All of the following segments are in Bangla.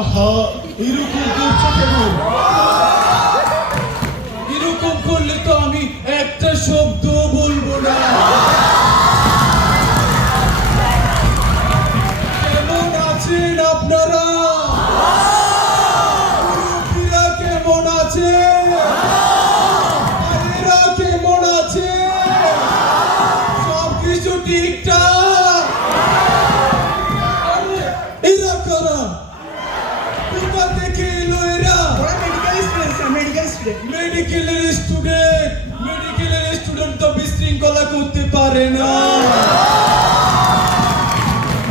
আহা এরকম করছো কেন? এরকম করলে তো আমি একটা শব্দ বলবো না। কেমন আছেন আপনারা? মুরব্বীরা কেমন আছে? ভাইয়েরা কেমন আছে? সবকিছু ঠিকঠাক? আরে, এরা কারা? কোথা থেকে এলো এরা? মেডিকেলের স্টুডেন্ট তো বিশৃঙ্খলা করতে পারে না।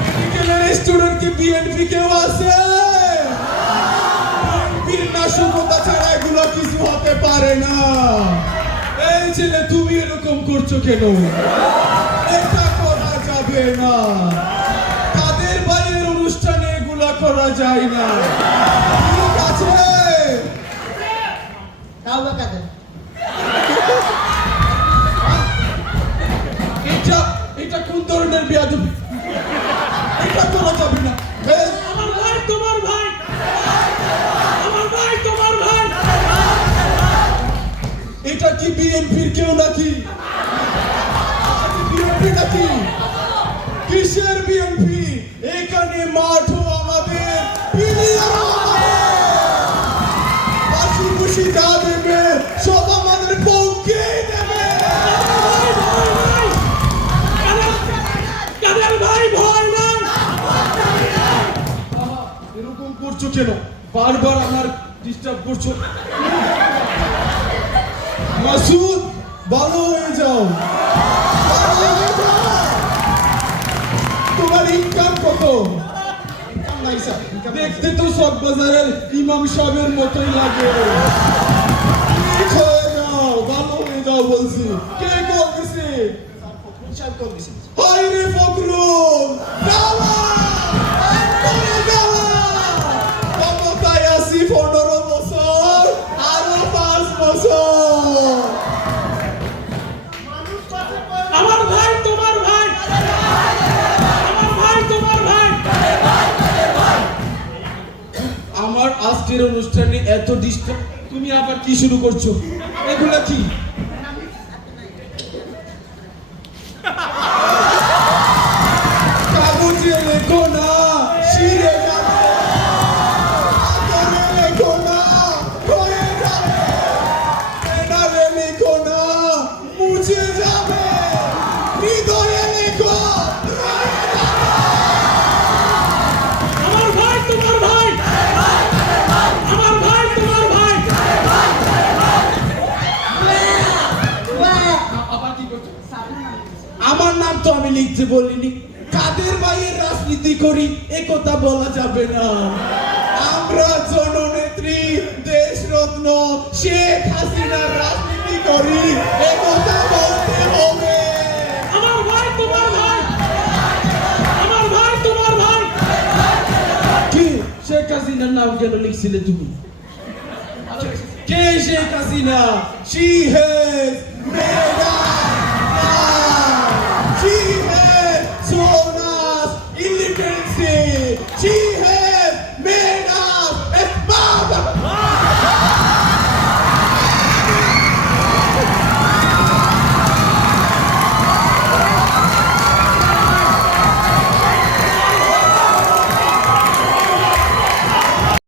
মেডিকেলের স্টুডেন্ট কি বিএনপি কেউ আছে? বিএনপির নাশকতা ছাড়া এগুলো কিছু হতে পারে না। এই ছেলে তুমি এরকম করছো কেন? এটা করা যাবে না। তাদের ভাইয়ের অনুষ্ঠানে এগুলা করা যায় না। ঠিক আছে? এটা কোন ধরনের বেয়াদবি? এটা করা যাবে না। আমার ভাই তোমার ভাই, আমার ভাই তোমার ভাই। এটা কি বিএনপির কেউ নাকি? বিএনপি নাকি? কিসের বিএনপি? এখানে মাঠও আমাদের, প্লেয়ারও আমাদের। বাসি খুশি যা দেবে সব আমাদের পক্ষে দেবে। কাদের ভাই ভয় নাই। এরকম করছো কেন? বারবার আমার ডিস্টার্ব করছো। মাসুদ ভালো হয়ে যাও, ভালো হয়ে যাও। তোমার ইনকাম কত? দেখতে তো সব বাজারের ইমাম সাহেবের মতোই লাগে। ঠিক হয়ে যাও, ভালো হয়ে যাও বলছি। কে কল দিছে? হাই রে ফখরুল, দাওয়া করে দাওয়া। ক্ষমতায় আছি 15 বছর, আরো 5 বছর। আমার ভাই তোমার ভাই, আমার ভাই তোমার ভাই। আমার আজকের অনুষ্ঠানে এত ডিস্টার্ব, তুমি আবার কি শুরু করছো? এগুলা কি? কাগজে লেখো না, শিরে যাবে। কাগজে লেখো না, হয়ে যাবে। পেনারে লেখো না, মুছে যাবে। হৃদয়ে লেখো, রয়ে যাবে। আমার ভাই তোমার ভাই, আমার ভাই তোমার ভাই। আবার কি করছো? আমার নাম তো আমি লিখতে বলিনি। কাদের ভাইয়ের রাজনীতি করি এ কথা বলা যাবে না। আমরা জননেত্রী দেশরত্ন শেখ হাসিনার রাজনীতি করি, এ কথা বলতে হবে। আমার ভাই তোমার ভাই, আমার ভাই তোমার ভাই। কি শেখ হাসিনার নাম কেন লিখছিলে তুমি? কে Sheikh Hasina? She has made